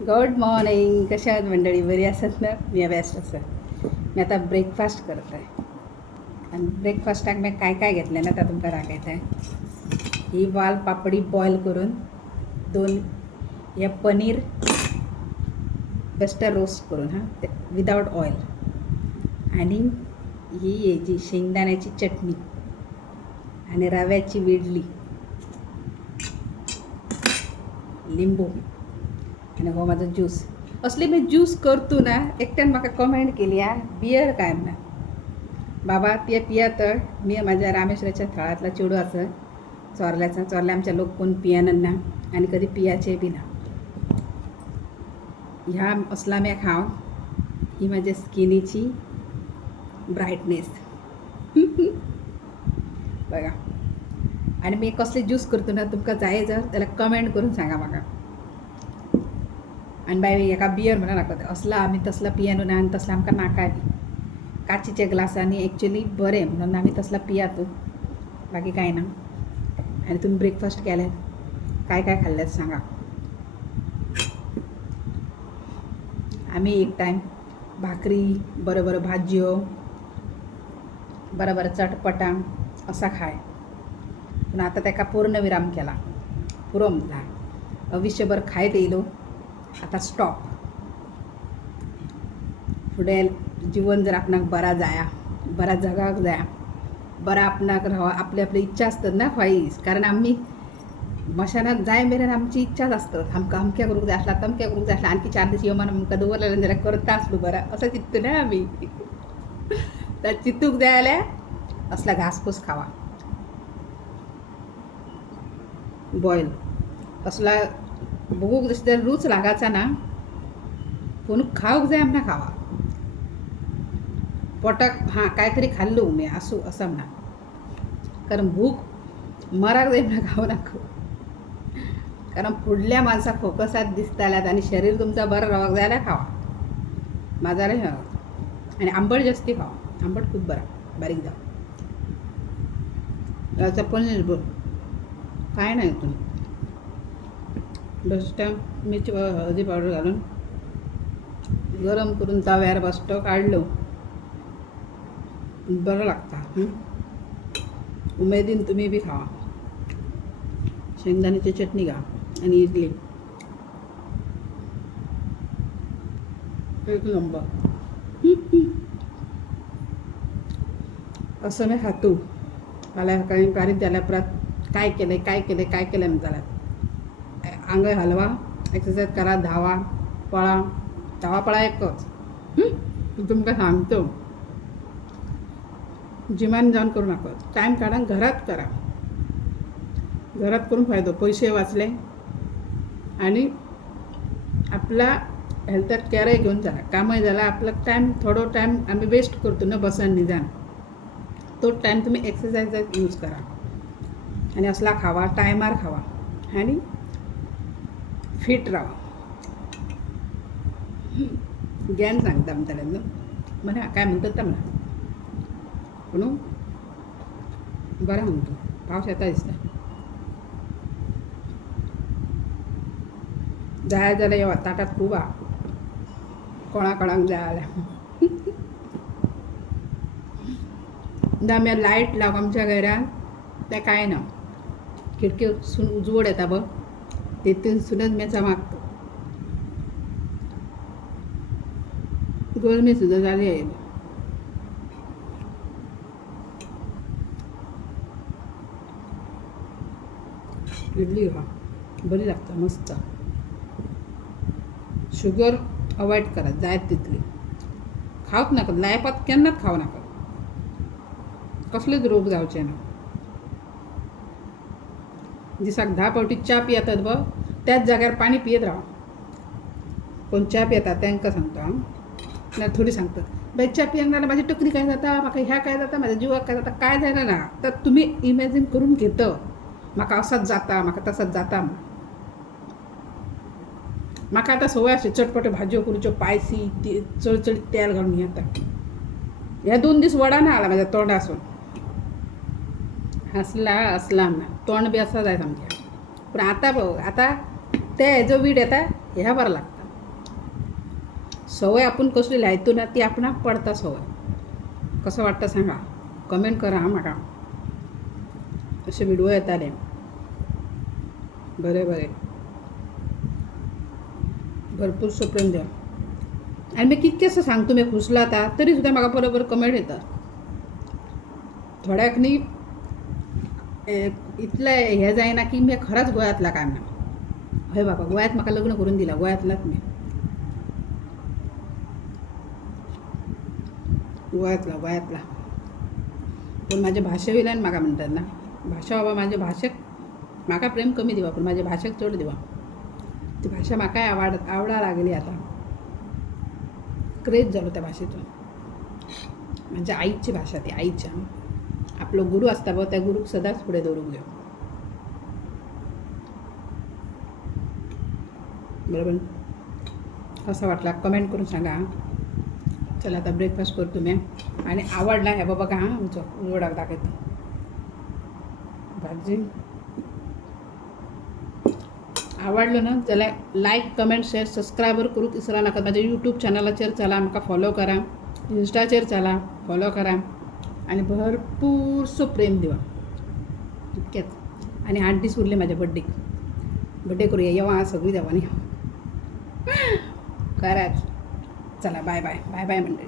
Good morning. कशा आहात मंडळी? बरी असत ना? मी बेस्ट असं. मी आता ब्रेकफास्ट करत आहे आणि ब्रेकफास्टाक मी काय काय घेतलें ना आता तुमकां दाखयत आहे. ही वाल पापडी बॉयल करून 2 हे पनीर बेस्ट रोस्ट करून ते विदाउट ऑयल आणि ही हेची शेंगदाण्याची चटणी आणि रव्याची इडली, लिंबू आणि हो माझा ज्यूस. असले मी ज्यूस करतो ना. एकट्यान म्हाका कमेंट केली बियर काय म्हणा बाबा ते पियात. मी माझ्या रामेश्वराच्या थळातला चेडू असं चोरल्या आमच्या लोक कोण पियान ना आणि कधी पियाचे बी ना. ह्या असला मी खाव ही माझ्या स्किनीची ब्राईटनेस बघा. आणि मी कसले ज्यूस करतो ना तुमका जाय जर त्याला कमेंट करून सांगा म्हाका. आणि बाय एका बियर म्हणा नाका असला आम्ही तसला पियानो ना आणि तसला आमकां नाका बी. काचीच्या ग्लासांनी ॲक्च्युली बरें म्हणून आम्ही तसला पियातो, बाकी काय ना. आणि तुम्ही ब्रेकफास्ट केल्यात काय काय खाल्ल्यात सांगा. आम्ही एक टाईम भाकरी बरं भाज्यो बरं चटपटा असा खाय. पण आता त्याका पूर्णविराम केला. पुरो म्हणला आयुष्यभर खायत येयलो, आता स्टॉप. फुडें जीवन जर आपणाक बरा जाया, बरा जगाक जाया, बरा आपणाक राहा, आपली इच्छा असतात ना ख्वाईस. कारण आम्ही मशानात जाय मेरेन आमची इच्छाच असतात. आमकां अमक्या करूंक जाय आसला, तमक्या करूंक जाय आसला, आणखी 4 दीस येवमान आमकां दवरलें जाल्यार करता आसलो बरा असं चित्तो ना आमी. तर चिंतूक जाय जाल्यार असला घासपूस खावा बॉयल. असला बघूक जशें तर रूच लागाचा ना, पूण खावंक जाय म्हणा खावा. पोटाक कांय तरी खाल्लो मी असं म्हणा. कारण भूक मराक जाय म्हणा खावं नाका. कारण फुडल्या माणसाक फोकसात दिसताल्यात आणि शरीर तुमचा बरं रावंक जाय जाल्यार खावा. माझारे आणि आंबट जास्ती खावा. आंबट खूप बरा बारीक जावं. याचा पनीर बघ काय नाही इथून बेस्ट मिरची हळदी पावडर घालून गरम करून तव्यार बसतो काढलो बरं लागता. उमेदीन तुम्ही बी खावा. शेंगदाण्याची चटणी घ्या आणि इडली एक नंबर. असं मी खातो. मला काही कारीत झाल्या परत काय केलं म्हणताला. अंग हलवा, एक्सरसाइज करा, धावा पळा एकच. तुमका सांगतो जिमान जाऊन करू नका. टाईम काढा, घरात करा. घरात करून फायदो, पैसे वाचले आणि आपला हेल्थात केअरही घेऊन झाला, कामही झाला. आपला टाईम थोडो टाईम आम्ही वेस्ट करतो ना बसन निदान. तो टाईम तुम्ही एक्सरसाइजात यूज करा आणि असला खावा, टायमार खावा आणि फिट राहा. ज्ञान सांगता आमच्याकडनं म्हणा काय म्हणतात तर म्हणा. म्हणून बरं म्हणतो. पाऊस येता दिसता जाय जाल्यार येवा ताटात खूब कोणाक जाय जाल्यार आमी लायट लाव आमच्या घरान तें कांय ना. खिडकी उजवड येता बघ, तेतून सुद्दां मी चमाकतो. गरमी सुद्दां जाली आहे. इडली खा बरी लागता मस्त. शुगर अवॉइड करा जायत तितली. खावच नाका लायफात केन्नाच खावं नाका. कसलेच रोग जावचे ना. दिसाक 10 फावटी च्या पियेतात बघ, त्याच जाग्यार पाणी पियत राहा. कोण च्या पियेतात तांकां सांगता नाल्यार थोडी सांगतात बाय च्या पियेंक नाल्यार म्हाजी तकली काय जाता, म्हाका ह्या काय जाता, म्हाज्या जिवाक काय जाता. काय जायना ना. तर तुम्ही इमॅजिन करून घेत म्हाका असाच जाता, म्हाका तसाच जाता. म्हाका आतां सवय अशी चटपट्यो भाज्यो करूच्यो, पायसी चळचळीत तेल घालून येता. ह्या 2 दीस वडा ना आला म्हाज्या तोंडासून. असला म्हणा तोंड बी असा जाय सामकें. पूण आतां पळय आतां ते हेजो वीड येता ह्या बरं लागता. सवय आपण कसली लायतो ना ती आपणाक पडता सवय. कसं वाटतं सांगा, कमेंट करा हां म्हाका. असे व्हिडिओ येताले बरे बरे, भरपूर प्रेम द्या. आणि मी कितके असं सांगतो मी खुसला आता तरी सुद्धा म्हाका बरोबर कमेंट येतात. थोड्याक न्ही इतलें हें जायना की मी खराच गोंयांतला काय म्हणून. हय बाबा, गोंयांत म्हाका लग्न करून दिला, गोंयांतलाच मी, गोंयांतला. पण माझ्या भाशे वयल्यान म्हाका म्हणटात ना, भाशा बाबा म्हाज्या भाशेक म्हाका प्रेम कमी दिवा पण माझ्या भाशेक चड दिवा. ती भाशा म्हाकाय आवडा लागली आता. क्रेज झालो त्या भाशेचो. म्हणजे आईची भाषा ती, आईच्या. आपलो गुरु असता बघ, त्या गुरुक सदांच पुढे दवरूंक जाय. बरोबर. कसा वाटला कमेंट करून सांगा. चला आता ब्रेकफास्ट करतो मी. आणि आवडला हे बाबा का हां आमचो उजवडाक दाखयतो भाजी. आवडलं ना जाल्यार लायक कमेंट शेअर सबस्क्रायबर करूंक इसरा नाका. माझ्या यूट्यूब चॅनलाचेर चला, म्हाका फॉलो करा. इंस्टाचेर चला, फॉलो करा. आणि भरपूरसो प्रेम दिवा. इतकेंच. आणि 8 दीस उरले माझ्या बड्डे करूया. येवा सगळी देवानी कराच. चला बाय बाय बाय बाय मंडळी.